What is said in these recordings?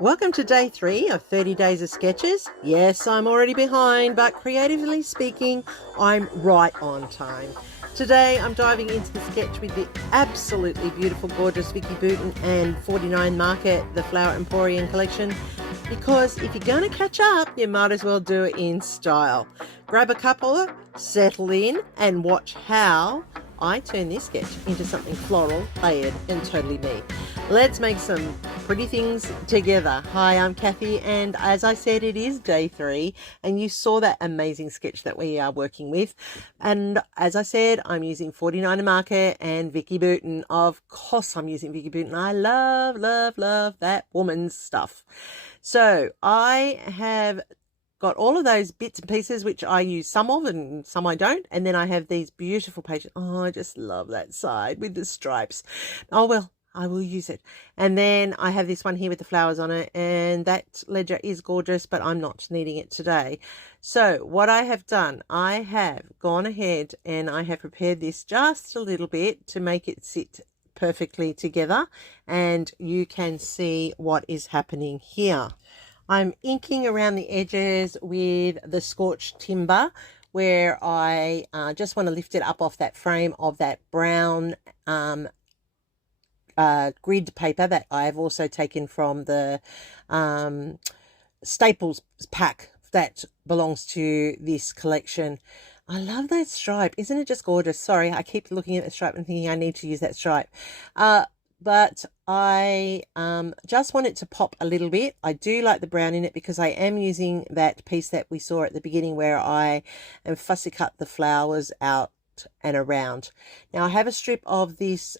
Welcome to day 3 of 30 Days of Sketches. Yes, I'm already behind, but creatively speaking, I'm right on time. Today I'm diving into the sketch with the absolutely beautiful, gorgeous Vicky Booten and 49 Market, the Flower Emporium collection, because if you're going to catch up, you might as well do it in style. Grab a couple, settle in, and watch how I turn this sketch into something floral, layered, and totally me. Let's make some pretty things together. Hi, I'm Kathy, and as I said, it is day 3, and you saw that amazing sketch that we are working with. And as I said, I'm using 49 Market and Vicky Booten. Of course, I'm using Vicky Booten. I love that woman's stuff. So I have got all of those bits and pieces, which I use some of and some I don't. And then I have these beautiful pages. Oh, I just love that side with the stripes. Oh, well, I will use it. And then I have this one here with the flowers on it, and that ledger is gorgeous, but I'm not needing it today. So what I have done, I have gone ahead and I have prepared this just a little bit to make it sit perfectly together, and you can see what is happening here. I'm inking around the edges with the scorched timber, where I just want to lift it up off that frame of that brown grid paper that I've also taken from the Staples pack that belongs to this collection. I love that stripe. Isn't it just gorgeous? Sorry, I keep looking at the stripe and thinking I need to use that stripe. But I just want it to pop a little bit. I do like the brown in it because I am using that piece that we saw at the beginning where I am fussy cut the flowers out and around. Now I have a strip of this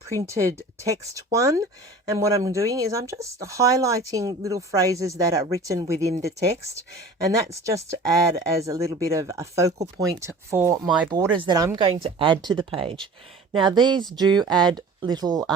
printed text one, and what I'm doing is I'm just highlighting little phrases that are written within the text, and that's just to add as a little bit of a focal point for my borders that I'm going to add to the page. Now these do add little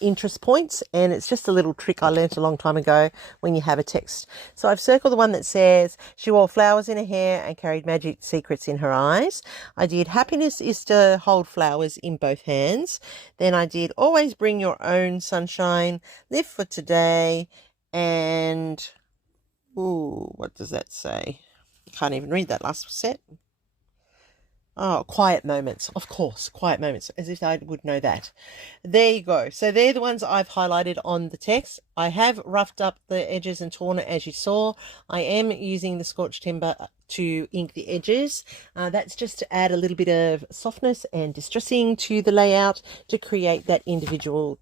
interest points, and it's just a little trick I learnt a long time ago when you have a text. So I've circled the one that says she wore flowers in her hair and carried magic secrets in her eyes. I did happiness is to hold flowers in both hands. Then I did always bring your own sunshine, live for today, and ooh, what does that say? I can't even read that last set. Oh, quiet moments. Of course, quiet moments, as if I would know that. There you go. So they're the ones I've highlighted on the text. I have roughed up the edges and torn it, as you saw. I am using the scorched timber to ink the edges. That's just to add a little bit of softness and distressing to the layout to create that individual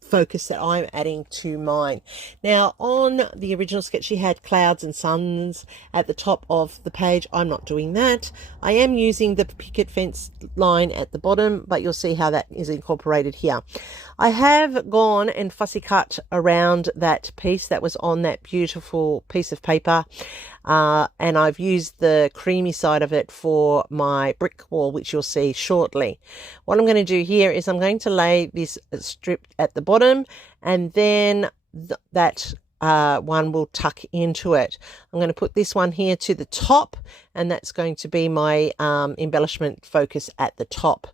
focus that I'm adding to mine. Now on the original sketch she had clouds and suns at the top of the page. I'm not doing that. I am using the picket fence line at the bottom, but you'll see how that is incorporated here. I have gone and fussy cut around that piece that was on that beautiful piece of paper, and I've used the creamy side of it for my brick wall, which you'll see shortly. What I'm going to do here is I'm going to lay this strip at the bottom, and then that one will tuck into it. I'm going to put this one here to the top, and that's going to be my embellishment focus at the top.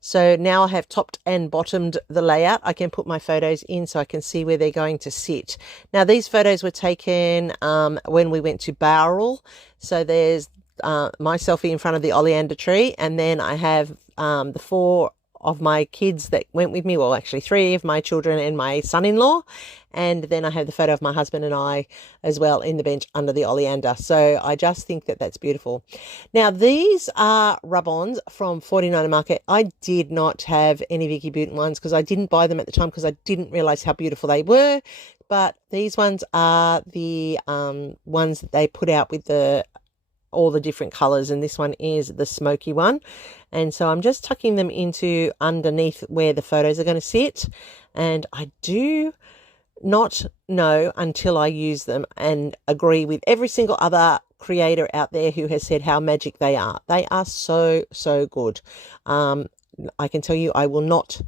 So now I have topped and bottomed the layout. I can put my photos in so I can see where they're going to sit. Now these photos were taken when we went to Bowral. So there's my selfie in front of the oleander tree, and then I have the 4 of my kids that went with me, well actually 3 of my children and my son-in-law, and then I have the photo of my husband and I as well in the bench under the oleander. So I just think that that's beautiful. Now these are rub-ons from 49 Market. I did not have any Vicky Booten ones because I didn't buy them at the time because I didn't realize how beautiful they were, but these ones are the ones that they put out with all the different colors, and this one is the smoky one. And so I'm just tucking them into underneath where the photos are going to sit, and I do not know until I use them and agree with every single other creator out there who has said how magic they are. They are so good. I can tell you I will not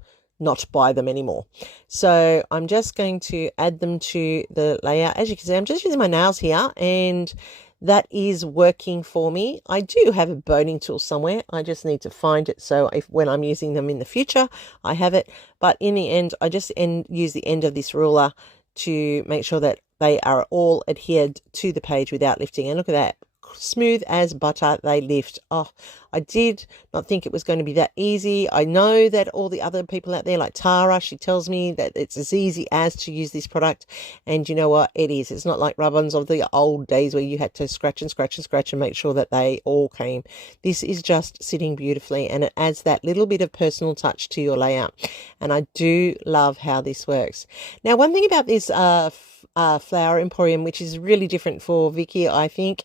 buy them anymore. So I'm just going to add them to the layout. As you can see, I'm just using my nails here, and that is working for me. I do have a boning tool somewhere. I just need to find it, so when I'm using them in the future, I have it. But in the end, I just use the end of this ruler to make sure that they are all adhered to the page without lifting. And look at that, smooth as butter, they lift. Oh, I did not think it was going to be that easy. I know that all the other people out there, like Tara, she tells me that it's as easy as to use this product, and you know what, it is. It's not like rub-ons of the old days where you had to scratch and scratch and scratch and make sure that they all came. This is just sitting beautifully, and it adds that little bit of personal touch to your layout, and I do love how this works. Now, one thing about this Flower Emporium, which is really different for Vicky, I think,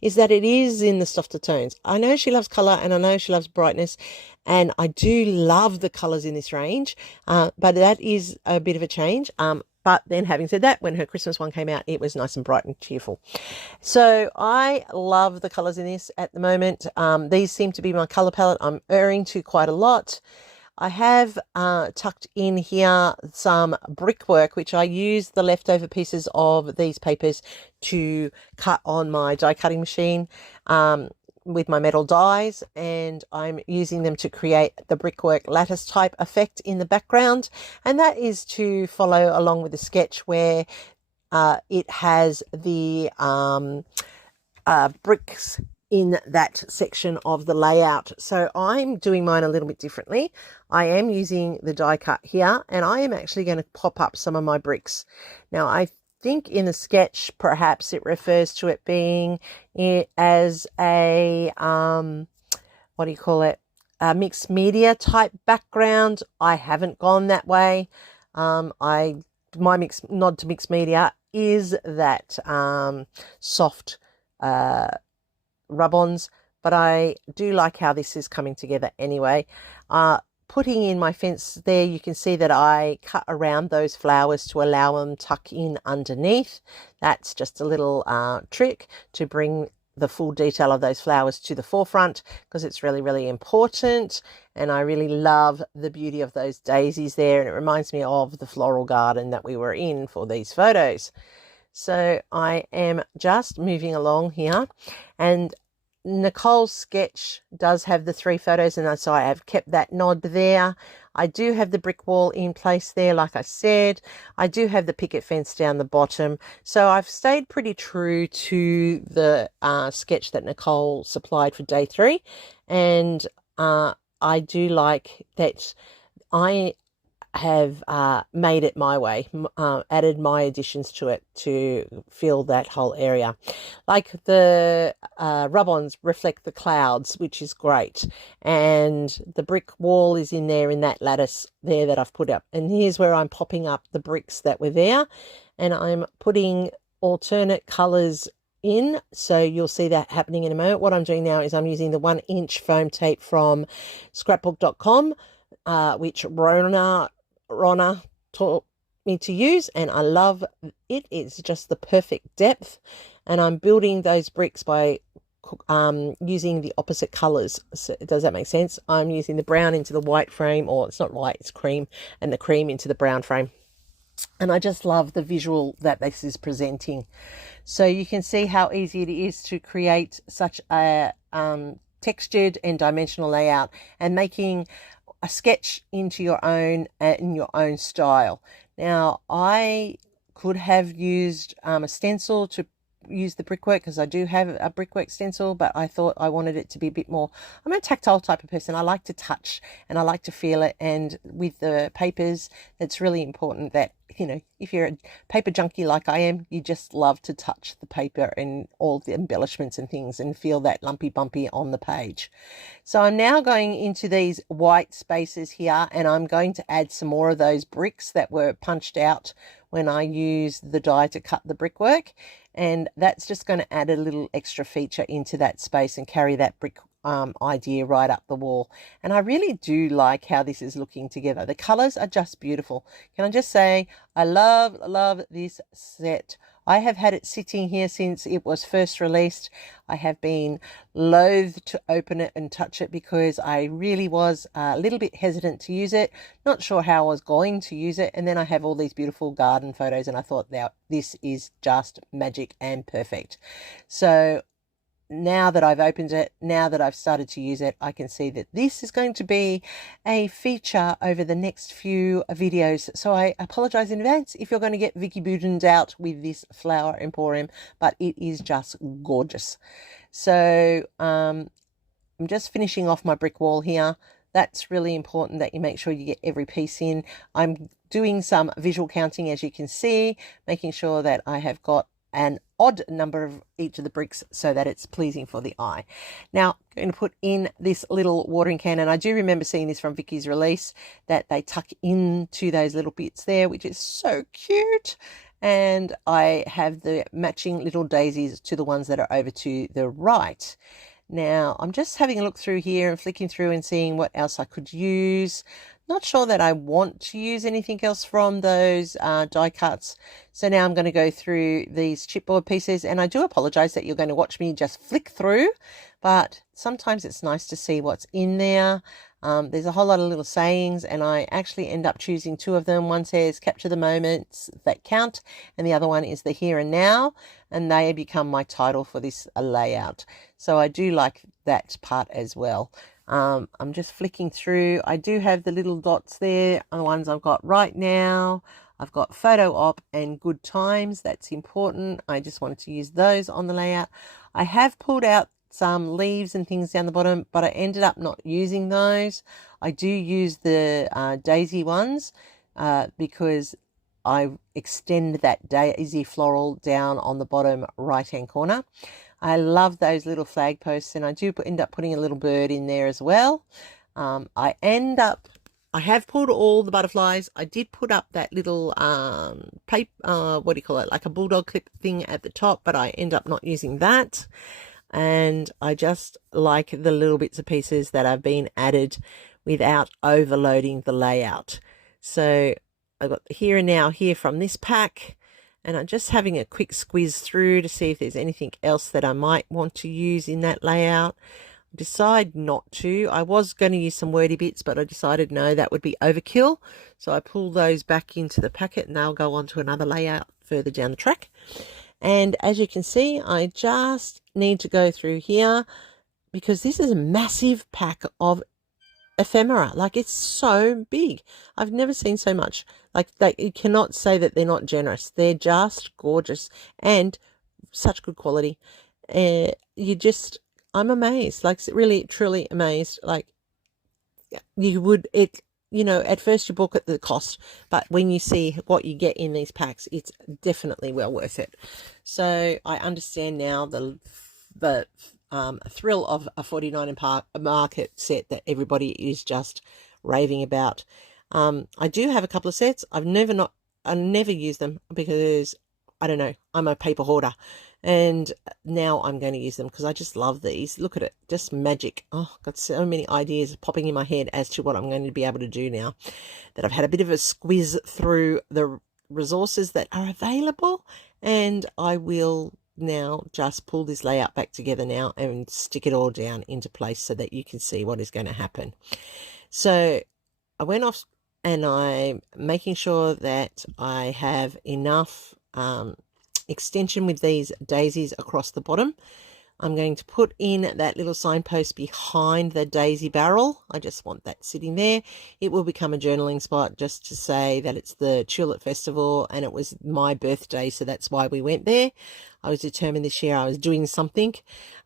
is that it is in the softer tones. I know she loves colour, and I know she loves brightness, and I do love the colours in this range, but that is a bit of a change. But then, having said that, when her Christmas one came out, it was nice and bright and cheerful. So I love the colours in this at the moment. These seem to be my colour palette I'm erring to quite a lot. I have tucked in here some brickwork, which I use the leftover pieces of these papers to cut on my die cutting machine with my metal dies, and I'm using them to create the brickwork lattice type effect in the background, and that is to follow along with the sketch where it has the bricks in that section of the layout. So I'm doing mine a little bit differently. I am using the die cut here, and I am actually going to pop up some of my bricks. Now, I think in the sketch perhaps it refers to it being as a what do you call it, a mixed media type background. I haven't gone that way. My nod to mixed media is that soft rub-ons, but I do like how this is coming together anyway. Putting in my fence there, you can see that I cut around those flowers to allow them tuck in underneath. That's just a little trick to bring the full detail of those flowers to the forefront, because it's really, really important. And I really love the beauty of those daisies there, and it reminds me of the floral garden that we were in for these photos. So I am just moving along here, and Nicole's sketch does have the 3 photos, and so I have kept that nod there. I do have the brick wall in place there, like I said. I do have the picket fence down the bottom. So I've stayed pretty true to the sketch that Nicole supplied for day 3. And I do like that I have made it my way, added my additions to it to fill that whole area. Like the rub-ons reflect the clouds, which is great, and the brick wall is in there in that lattice there that I've put up. And here's where I'm popping up the bricks that were there, and I'm putting alternate colors in, so you'll see that happening in a moment. What I'm doing now is I'm using the 1-inch foam tape from scrapbook.com, which Ronna taught me to use, and I love it. It's just the perfect depth, and I'm building those bricks by using the opposite colors. So, does that make sense? I'm using the brown into the white frame, or it's not white, it's cream, and the cream into the brown frame. And I just love the visual that this is presenting. So you can see how easy it is to create such a textured and dimensional layout, and making a sketch into your own in your own style. Now, I could have used a stencil to use the brickwork, because I do have a brickwork stencil, but I thought I wanted it to be a bit more, I'm a tactile type of person. I like to touch and I like to feel it, and with the papers, it's really important that, you know, if you're a paper junkie like I am, you just love to touch the paper and all the embellishments and things and feel that lumpy bumpy on the page. So I'm now going into these white spaces here, and I'm going to add some more of those bricks that were punched out when I used the die to cut the brickwork, and that's just going to add a little extra feature into that space and carry that brick idea right up the wall. And I really do like how this is looking together. The colors are just beautiful. Can I just say, I love this set. I have had it sitting here since it was first released. I have been loath to open it and touch it, because I really was a little bit hesitant to use it, not sure how I was going to use it. And then I have all these beautiful garden photos, and I thought, now this is just magic and perfect. So now that I've opened it, now that I've started to use it, I can see that this is going to be a feature over the next few videos. So I apologize in advance if you're going to get Vicky Budened out with this Flower Emporium, but it is just gorgeous. So I'm just finishing off my brick wall here. That's really important that you make sure you get every piece in. I'm doing some visual counting, as you can see, making sure that I have got an odd number of each of the bricks so that it's pleasing for the eye. Now, I'm going to put in this little watering can, and I do remember seeing this from Vicky's release, that they tuck into those little bits there, which is so cute. And I have the matching little daisies to the ones that are over to the right. Now, I'm just having a look through here and flicking through and seeing what else I could use. Not sure that I want to use anything else from those die cuts. So now I'm going to go through these chipboard pieces, and I do apologize that you're going to watch me just flick through, but sometimes it's nice to see what's in there. There's a whole lot of little sayings, and I actually end up choosing two of them. One says capture the moments that count, and the other one is the here and now, and they become my title for this layout. So I do like that part as well. I'm just flicking through. I do have the little dots there on the ones I've got right now. I've got photo op and good times. That's important. I just wanted to use those on the layout. I have pulled out some leaves and things down the bottom, but I ended up not using those. I do use the daisy ones because I extend that daisy floral down on the bottom right hand corner. I love those little flag posts, and I do end up putting a little bird in there as well. I have pulled all the butterflies. I did put up that little paper, what do you call it, like a bulldog clip thing at the top, but I end up not using that. And I just like the little bits of pieces that have been added without overloading the layout. So I've got the here and now here from this pack, and I'm just having a quick squeeze through to see if there's anything else that I might want to use in that layout. I decide not to. I was going to use some wordy bits, but I decided no, that would be overkill. So I pull those back into the packet, and they'll go on to another layout further down the track. And as you can see, I just need to go through here because this is a massive pack of ephemera. Like, it's so big. I've never seen so much. Like, you cannot say that they're not generous. They're just gorgeous and such good quality. I'm amazed. Like, really, truly amazed. Like, at first you balk at the cost, but when you see what you get in these packs, it's definitely well worth it. So I understand now the thrill of a 49 market set that everybody is just raving about. I do have a couple of sets. I never use them because I don't know, I'm a paper hoarder, and now I'm going to use them because I just love these. Look at it, just magic. Oh, got so many ideas popping in my head as to what I'm going to be able to do now that I've had a bit of a squeeze through the resources that are available, and I will now just pull this layout back together now and stick it all down into place so that you can see what is going to happen. So I went off and I'm making sure that I have enough extension with these daisies across the bottom. I'm going to put in that little signpost behind the daisy barrel. I just want that sitting there. It will become a journaling spot just to say that it's the Tulip Festival and it was my birthday, so that's why we went there. I was determined this year I was doing something.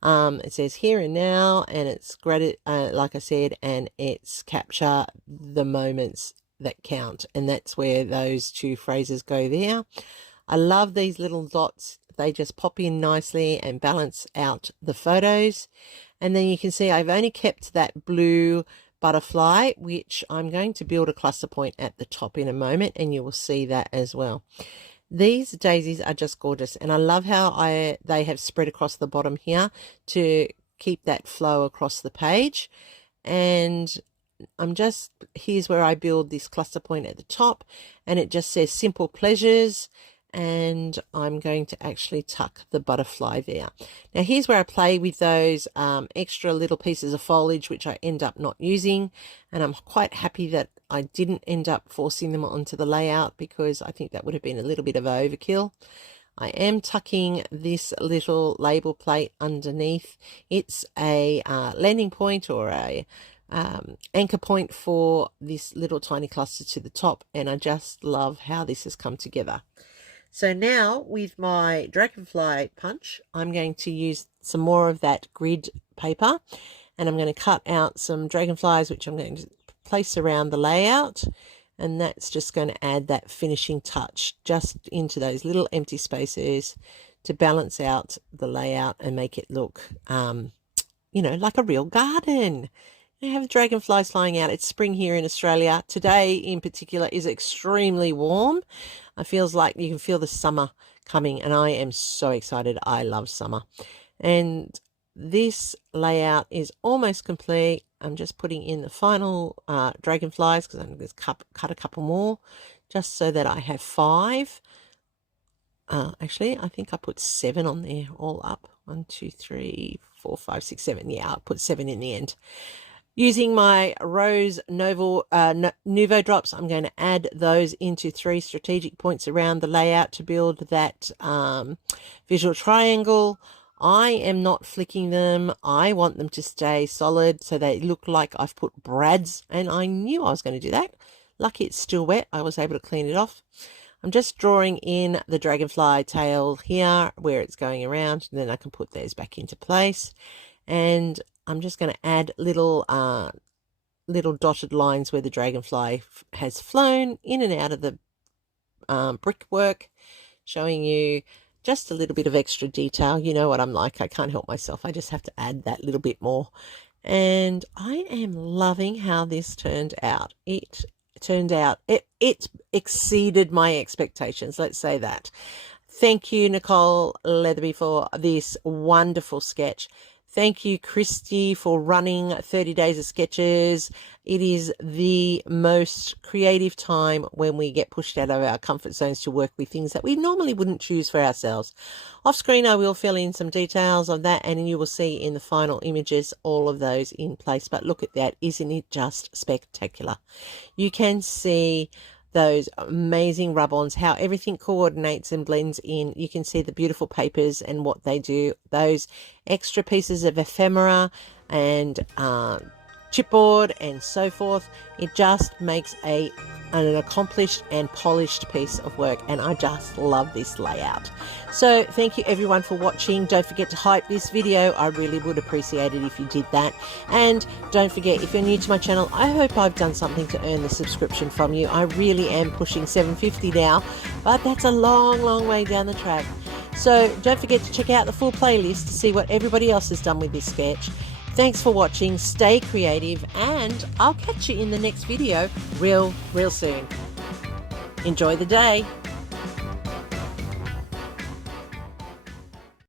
It says here and now, and it's like I said, and it's capture the moments that count, and that's where those two phrases go there. I love these little dots. They just pop in nicely and balance out the photos. And then you can see I've only kept that blue butterfly, which I'm going to build a cluster point at the top in a moment, and you will see that as well. These daisies are just gorgeous, and I love how they have spread across the bottom here to keep that flow across the page. And here's where I build this cluster point at the top, and it just says simple pleasures, and I'm going to actually tuck the butterfly there. Now here's where I play with those extra little pieces of foliage which I end up not using, and I'm quite happy that I didn't end up forcing them onto the layout because I think that would have been a little bit of overkill. I am tucking this little label plate underneath. It's a landing point or a anchor point for this little tiny cluster to the top, and I just love how this has come together. So now with my dragonfly punch, I'm going to use some more of that grid paper, and I'm going to cut out some dragonflies, which I'm going to place around the layout, and that's just going to add that finishing touch just into those little empty spaces to balance out the layout and make it look, you know, like a real garden. You have dragonflies flying out. It's spring here in Australia. Today in particular is extremely warm. It feels like you can feel the summer coming, and I am so excited. I love summer. And this layout is almost complete. I'm just putting in the final dragonflies because I'm going to cut a couple more just so that I have 5. Actually, I think I put 7 on there all up. 1, 2, 3, 4, 5, 6, 7. Yeah, I'll put 7 in the end. Using my Rose Nouveau drops, I'm going to add those into 3 strategic points around the layout to build that visual triangle. I am not flicking them. I want them to stay solid so they look like I've put brads, and I knew I was going to do that. Lucky it's still wet. I was able to clean it off. I'm just drawing in the dragonfly tail here where it's going around, and then I can put those back into place. And I'm just going to add little dotted lines where the dragonfly has flown in and out of the brickwork, showing you just a little bit of extra detail. You know what I'm like. I can't help myself. I just have to add that little bit more. And I am loving how this turned out. It exceeded my expectations. Let's say that. Thank you, Nicole Leatherby, for this wonderful sketch. Thank you, Christy, for running 30 Days of Sketches. It is the most creative time when we get pushed out of our comfort zones to work with things that we normally wouldn't choose for ourselves. Off screen, I will fill in some details of that, and you will see in the final images all of those in place. But look at that. Isn't it just spectacular? You can see those amazing rub-ons, how everything coordinates and blends in. You can see the beautiful papers and what they do, those extra pieces of ephemera and chipboard and so forth. It just makes an accomplished and polished piece of work, and I just love this layout. So thank you everyone for watching. Don't forget to hype this video. I really would appreciate it if you did that. And don't forget, if you're new to my channel, I hope I've done something to earn the subscription from you. I really am pushing 750 now, but that's a long way down the track. So don't forget to check out the full playlist to see what everybody else has done with this sketch. Thanks for watching. Stay creative, and I'll catch you in the next video real soon. Enjoy the day.